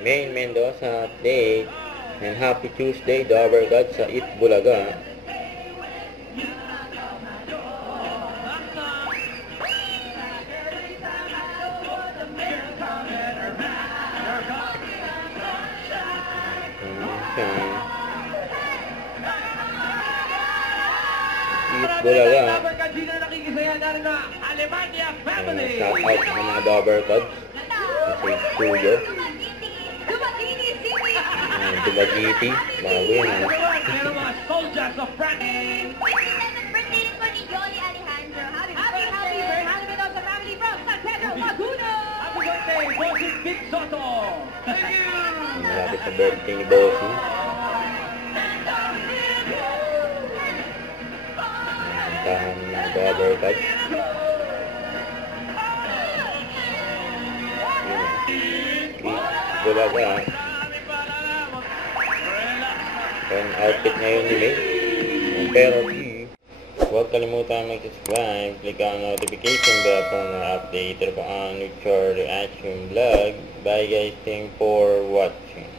Main Mendoza update. And happy Tuesday, Dover God sa Eat Bulaga. Eat Bulaga. Shout out sa mga Dover Gods. Kasi Tuyo. Dumagiti. Bawi na. Soldiers of France. Birthday po ni Yoli Alejandro. Happy birthday sa family from San Pedro, Laguna. Happy birthday, Bossing Big Soto. Thank you. Malapit sa birthday ni Bossy. Puntahan ng Dover Gods. Bulaga. Ang outfit ngayon ni May. Pero huwag kalimutan mag-subscribe, click ang notification bell para update pa ang future reaction vlog. Bye guys, thanks for watching.